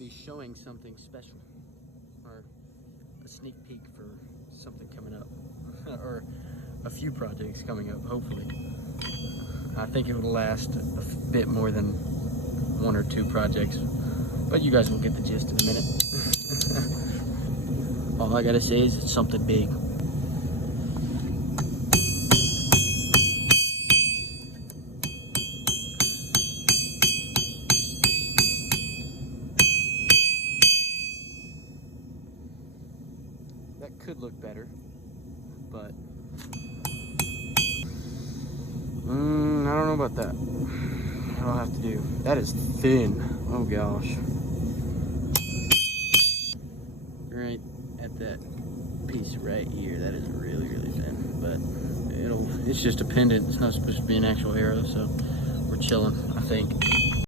be showing something special, or a sneak peek for something coming up, or a few projects coming up, hopefully. I think it will last a bit more than 1 or 2 projects, but you guys will get the gist in a minute. All I gotta say is it's something big. That could look better, but I don't know about that. I'll have to do. That is thin. Oh gosh. Right at that piece right here, that is really, really thin. But it's just a pendant. It's not supposed to be an actual arrow, so we're chilling, I think.